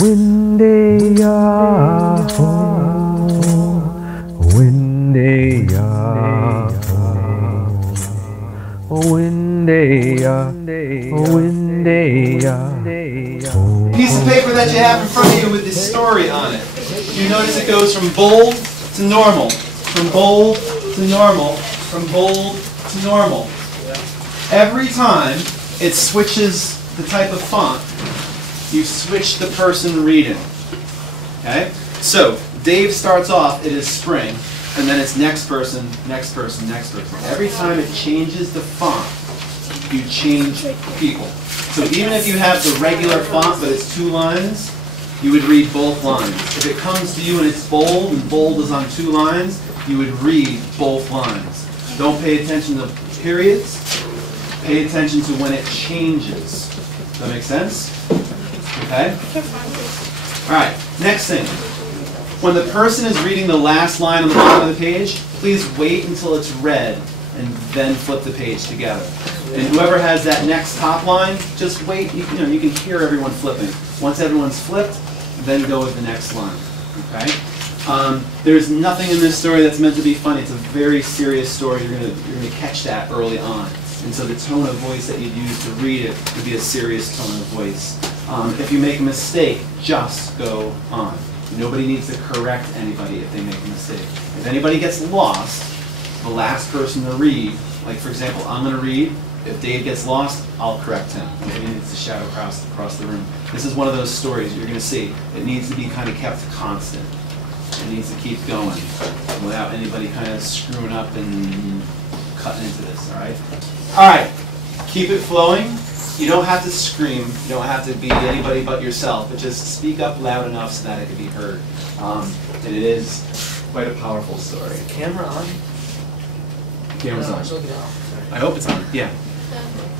Windeya, Windeya, Windeya, Windeya. Piece of paper that you have in front of you with this story on it. You notice it goes from bold to normal, from bold to normal, from bold to normal. Every time it switches the type of font, you switch the person reading. Okay? So, Dave starts off, it is spring, and then it's next person, next person, next person. Every time it changes the font, you change people. So even if you have the regular font, but it's 2 lines, you would read both lines. If it comes to you and it's bold, and bold is on 2 lines, you would read both lines. Don't pay attention to periods. Pay attention to when it changes. Does that make sense? Okay? Alright, next thing. When the person is reading the last line on the bottom of the page, please wait until it's read and then flip the page together. And whoever has that next top line, just wait. You can hear everyone flipping. Once everyone's flipped, then go with the next line. Okay? There's nothing in this story that's meant to be funny. It's a very serious story. You're gonna catch that early on. And so the tone of voice that you'd use to read it would be a serious tone of voice. If you make a mistake, just go on. Nobody needs to correct anybody if they make a mistake. If anybody gets lost, the last person to read, like for example, I'm going to read. If Dave gets lost, I'll correct him. Maybe he needs to shout across the room. This is one of those stories you're going to see. It needs to be kind of kept constant. It needs to keep going without anybody kind of screwing up and cutting into this, all right? All right, keep it flowing. You don't have to scream. You don't have to be anybody but yourself, but just speak up loud enough so that it can be heard. And it is quite a powerful story. Camera on? Camera's on. I hope it's on, yeah.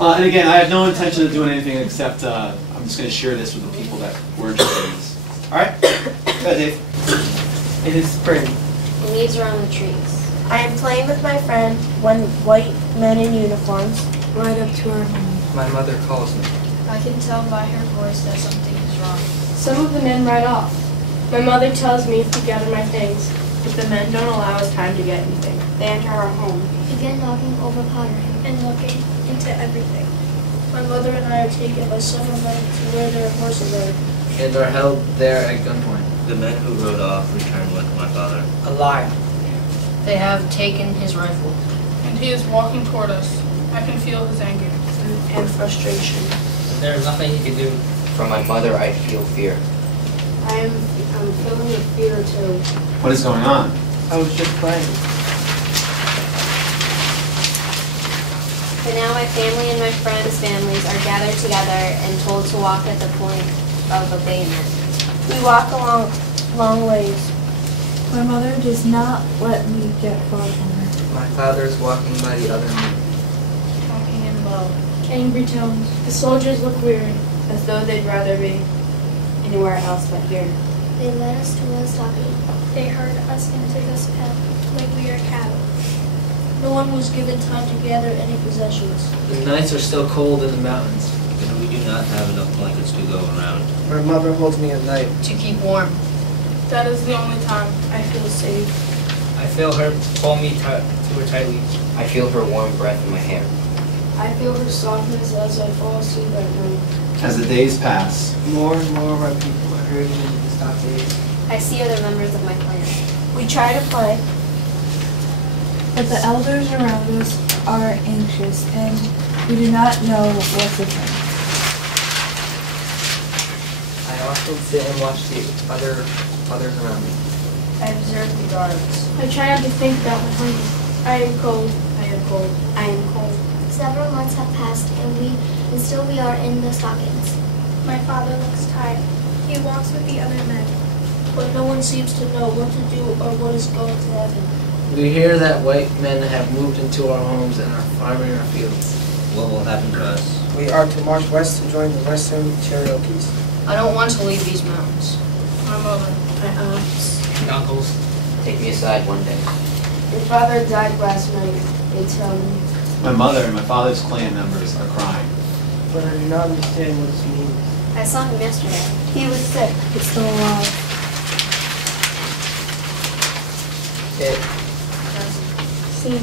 And again, I have no intention of doing anything except I'm just going to share this with the people that were interested in this. All right? Go ahead, Dave. It is spring. The leaves are on the trees. I am playing with my friend when white men in uniforms Right up to our home. My mother calls me. I can tell by her voice that something is wrong. Some of the men ride off. My mother tells me to gather my things, but the men don't allow us time to get anything. They enter our home. Begin knocking over pottery And looking into everything. My mother and I are taken by several men to where their horses are. And are held there at gunpoint. The men who rode off returned with my father. A liar. They have taken his rifle. And he is walking toward us. I can feel his anger. And frustration. There is nothing he can do. From my mother, I feel fear. I'm feeling a fear too. What is going on? I was just playing. But now my family and my friends' families are gathered together and told to walk at the point of abandonment. We walk along long ways. My mother does not let me get far from her. My father is walking by the other men. Talking in low, Angry tones. The soldiers look weary, as though they'd rather be anywhere else but here. They led us to one stocking. They herd us into this pen like we are cattle. No one was given time to gather any possessions. The nights are still cold in the mountains. And we do not have enough blankets to go around. My mother holds me at night. to keep warm. That is the only time I feel safe. I feel her pull me to her tightly. I feel her warm breath in my hair. I feel her softness as I fall asleep at night. As the days pass, More and more of our people are herding into the stockade. I see other members of my clan. We try to play. But the elders around us are anxious, and we do not know what to think. I often sit and watch the others around me. I observe the guards. I try not to think about my hunger. I am cold. I am cold. I am cold. Several months have passed and still we are in the stockings. My father looks tired. He walks with the other men, but no one seems to know what to do or what is going to happen. We hear that white men have moved into our homes and are farming our fields. What will happen to us? We are to march west to join the Western Cherokees. I don't want to leave these mountains. My mother. My aunts. And uncles. Take me aside one day. Your father died last night. They tell me. my mother and my father's clan members are crying. But I do not understand what this means. I saw him yesterday. He was sick, but still alive. It Seem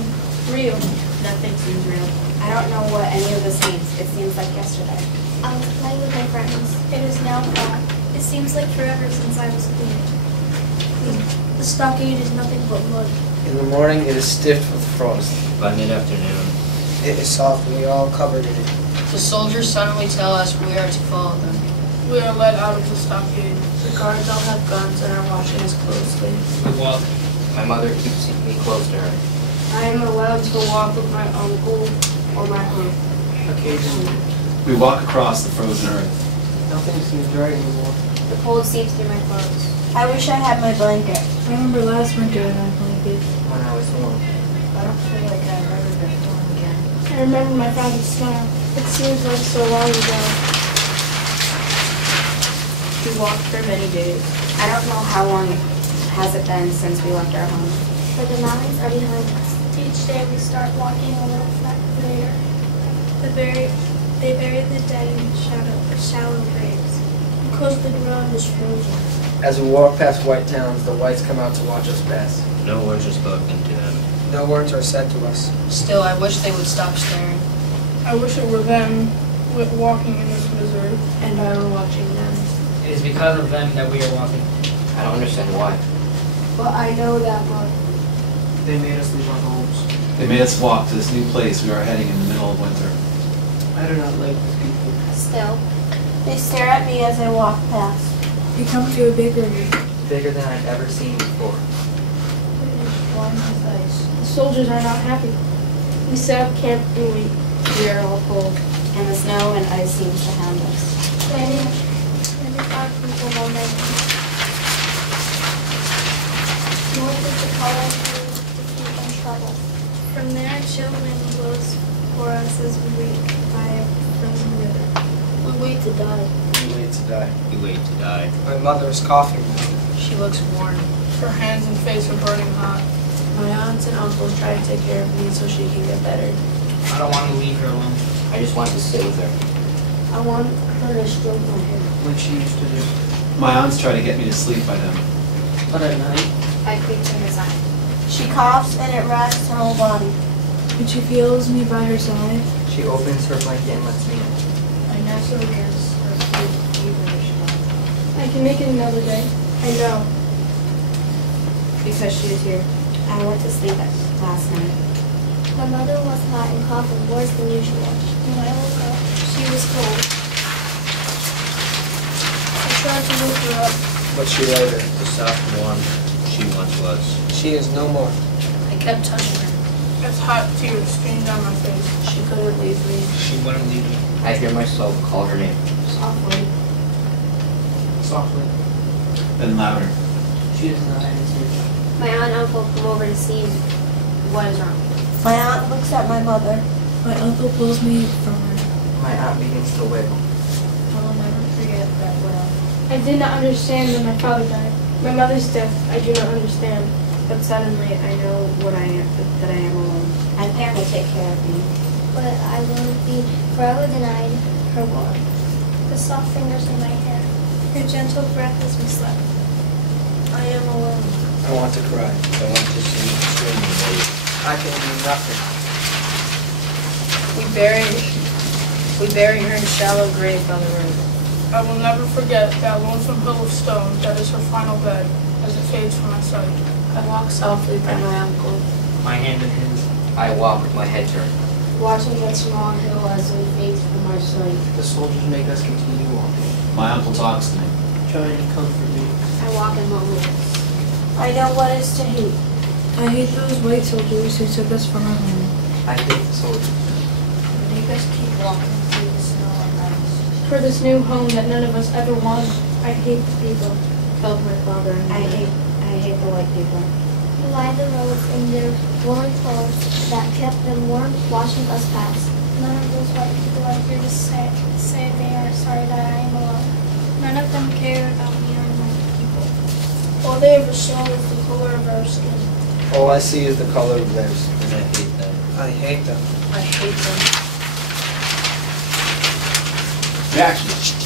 real. Nothing seems real. I don't know what any of this means. It seems like yesterday. I was playing with my friends. It is now fall. It seems like forever since I was a kid. The stockade is nothing but mud. in the morning it is stiff with frost. By mid-afternoon, It is soft and we are all covered in it. The soldiers suddenly tell us we are to follow them. We are led out of the stockade. The guards all have guns and are watching us closely. we walk. My mother keeps me close to her. I am allowed to walk with my uncle or my aunt. Occasionally, We walk across the frozen earth. nothing seems right anymore. The cold seeps through my clothes. I wish I had my blanket. I remember last winter when I blankets. When I was warm. I don't feel like I've ever been born again. I remember my father's smile. It seems like so long ago. We walked for many days. I don't know how long has it been since we left our home. But the mountains are behind us. Each day we start walking a little later. They bury the dead in shallow graves. Because the ground is frozen. As we walk past white towns, the whites come out to watch us pass. No words are spoken to them. No words are said to us. Still, I wish they would stop staring. I wish it were them walking in this misery. And I were watching them. It is because of them that we are walking. I don't understand why. But I know that much. They made us leave our homes. They made us walk to this new place we are heading in the middle of winter. I do not like these people. Still, They stare at me as I walk past. We come to a bakery. Bigger than I've ever seen before. Warm as ice. The soldiers are not happy. We set up camp and wait. We are all cold. And the snow and ice seems to hound us. Many our people know my name. North is the color of to keep in trouble. From there, chill wind blows for us as we wait by a frozen river. We wait to die. We wait to die. We wait to die. My mother is coughing now. She looks worn. Her hands and face are burning hot. My aunts and uncles try to take care of me so she can get better. I don't want to leave her alone. I just want to sit with her. I want her to stroke my hair. Like she used to do. My aunts try to get me to sleep by them. But at night, I creep to her side. She coughs and it racks her whole body. When she feels me by her side, She opens her blanket and lets me in. I nestle against her feet feverish. I can make it another day. I know. Because she is here. I went to sleep last night. My mother was hot and coughing worse than usual. When I woke up, she was cold. I tried to wake her up. But she later. The soft and warm she once was. She is no more. I kept touching her. As hot tears streamed down my face. She couldn't leave me. she wouldn't leave me. I hear myself call her name. Softly. Softly. Then louder. She does not answer. my aunt and uncle come over to see what is wrong. My aunt looks at my mother. my uncle pulls me from her. My aunt begins to wiggle. I will never forget that well. I did not understand when my father died. My mother's death, I do not understand. But suddenly I know what I am, that I am alone. My parent will take care of me. But I will be forever denied her warmth. The soft fingers in my hair. Her gentle breath as we slept. I am alone. I want to cry. I want to see screaming waves. I can do nothing. We bury her in a shallow grave by the river. I will never forget that lonesome hill of stone that is her final bed as it fades from my sight. I walk softly by my uncle. My hand in his. I walk with my head turned. Watching that small hill as it fades from our sight. The soldiers make us continue walking. My uncle talks to me. Trying to comfort me. I walk in loneliness. I know what is to hate. I hate those white soldiers who took us from our home. I hate the soldiers. Make us keep walking through the snow and ice. For this new home that none of us ever wanted. I hate the people. Felt my father and I mother. hate the white people. Who lined the roads in their woolen clothes that kept them warm, watching us pass. None of those white people are here to say they are sorry that I am alone. None of them care about me or my people. All they ever saw was the color of our skin. All I see is the color of theirs. And I hate them. I hate them. I hate them. Reaction.